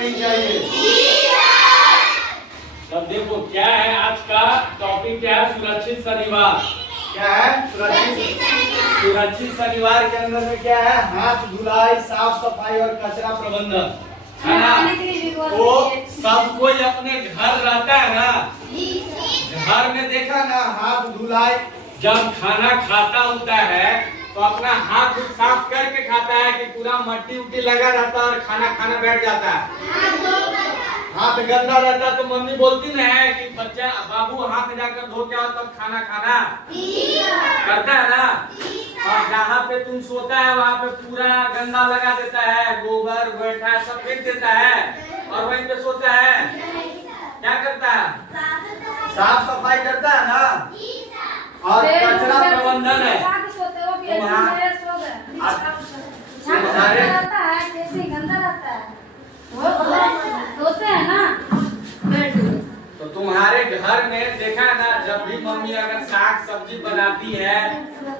नहीं चाहिए। तब देखो क्या है आज का टॉपिक, क्या है? सुरक्षित शनिवार। क्या है? सुरक्षित शनिवार के अंदर में क्या है? हाथ धुलाई, साफ सफाई और कचरा प्रबंधन, है ना? तो सब कोई अपने घर रहता है ना, घर में देखा ना, हाथ धुलाई, जब खाना खाता होता है तो अपना हाथ साफ करके खाता है कि पूरा मट्टी उट्टी लगा रहता है और खाना खाना बैठ जाता है। हाथ गंदा रहता है तो मम्मी बोलती ना है कि बच्चा बाबू हाथ जाकर धो के आओ तब खाना खाना करता है ना। और जहाँ पे तुम सोता है वहाँ पे पूरा गंदा लगा देता है, गोबर गोइठा सब फेंक देता है और वहीं पे सोता है। क्या करता है? साफ सफाई करता है ना। और कचरा प्रबंधन है, होते हैं ना। तो तुम्हारे घर में देखा है ना, जब भी मम्मी अगर साग सब्जी बनाती है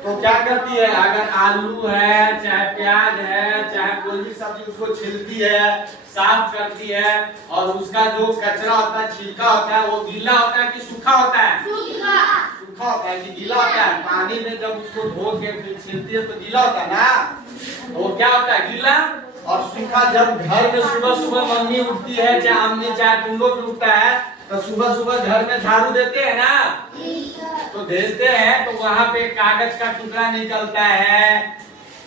तो क्या करती है? अगर आलू है, चाहे प्याज है, चाहे कोई भी सब्जी, उसको छिलती है, साफ करती है और उसका जो कचरा होता है, छिलका होता है, वो गीला होता है कि सूखा होता है? सूखा होता है कि गीला होता है? पानी में जब उसको धो के फिर छिलती है तो गीला होता है ना, तो वो क्या होता है? गीला और सूखा। जब घर में सुबह सुबह मम्मी उठती है, चाहे अम्मी चाहे तुम लोग उठता है, तो सुबह सुबह घर में झाड़ू देते हैं ना, तो भेजते हैं तो वहाँ पे कागज का टुकड़ा निकलता है,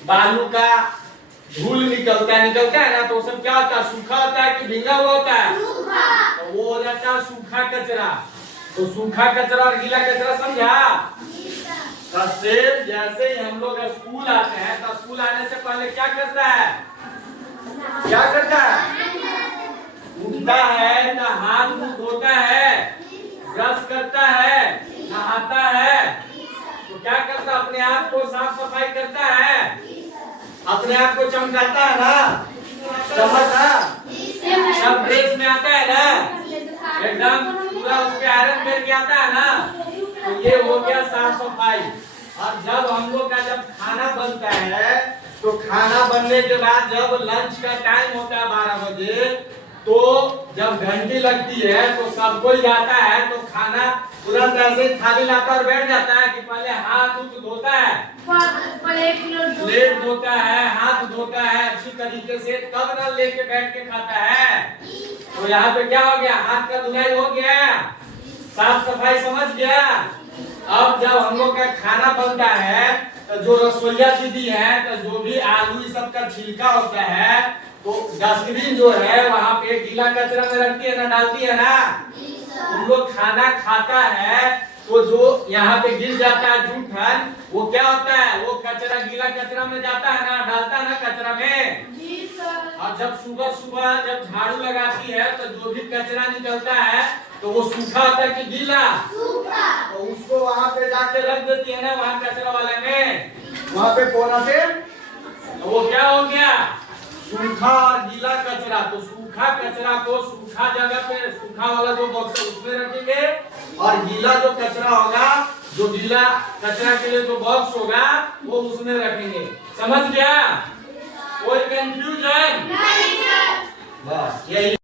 बालू का धूल निकलता है ना, तो सब क्या होता है? सूखा होता है कि भींगा हुआ होता है? तो वो हो जाता है सूखा कचरा। तो सूखा कचरा और गीला कचरा समझा? तो सेम जैसे ही हम लोग स्कूल आते हैं तो स्कूल आने से पहले क्या करता है? क्या करता है? उठता है तो हाथ मुंह धोता है, ब्रश करता है, नहाता है, तो क्या करता है? अपने आप को साफ सफाई करता है, अपने आप को चमकाता है ना, चमकता सब ड्रेस में आता है ना, एकदम पूरा उसके आयरन करके आता है ना, तो ये हो गया साफ सफाई। और जब हम लोग का जब खाना बनता है तो खाना बनने के बाद जब लंच का टाइम होता है 12 बजे, तो जब घंटी लगती है तो सब कोई जाता है तो खाना तुरंत ऐसे ही थाली लाता और बैठ जाता है कि पहले हाथ धोता है, प्लेट धोता है, हाथ धोता है अच्छी तरीके से, तब ना लेके बैठ के खाता है। तो यहाँ पे क्या हो गया? हाथ का धुलाई हो गया, साफ सफाई समझ गया। अब जब हम लोग का खाना बनता है तो जो रसोईया दीदी है, तो जो भी आलू इस सब का छिलका होता है तो डस्टबिन जो है वहाँ पे गीला कचरा में रखती है ना, डालती है ना। हम लोग खाना खाता है तो जो यहाँ पे गिर जाता है जूठन, वो क्या होता है? वो कचरा गीला कचरा में जाता है ना, डालता है ना कचरा में। और जब सुबह सुबह जब झाड़ू लगाती है तो जो भी कचरा निकलता है तो वो सूखा होता है कि गीला? तो उसको वहाँ पे जाके रख देती है ना, वहाँ कचरा वाले में, वहाँ पे कोना पे, तो वो क्या हो गया? सूखा और गीला कचरा। तो सूखा कचरा को सूखा जगह पे, सूखा वाला जो बॉक्स है उसमें रखेंगे, और गीला जो कचरा होगा, जो गीला कचरा के लिए जो बॉक्स होगा वो उसमें रखेंगे। समझ गया? कोई कंफ्यूजन? बस यही।